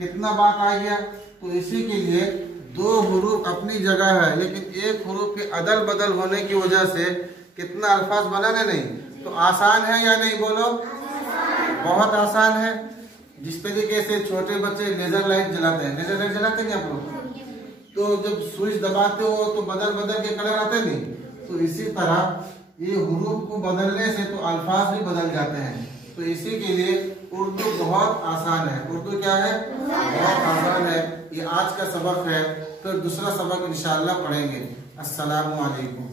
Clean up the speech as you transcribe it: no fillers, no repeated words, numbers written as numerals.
कितना बात आ गया। तो इसी के लिए दो हुरूफ अपनी जगह है, लेकिन एक हुरूफ के अदल बदल होने की वजह से कितना अल्फाज बनाने नहीं। तो आसान है या नहीं, बोलो। बहुत आसान है। जिस तरीके से छोटे बच्चे लेजर लाइट जलाते हैं, लेजर लाइट जलाते नहीं आप लोग, तो जब स्विच दबाते हो तो बदल बदल के कलर आते नहीं। तो इसी तरह ये हुरूफ को बदलने से तो अल्फाज भी बदल जाते हैं। तो इसी के लिए उर्दू बहुत आसान है। उर्दू क्या है? बहुत आसान है। ये आज का सबक है, फिर दूसरा सबक इंशाअल्लाह पढ़ेंगे। अस्सलामु अलैकुम।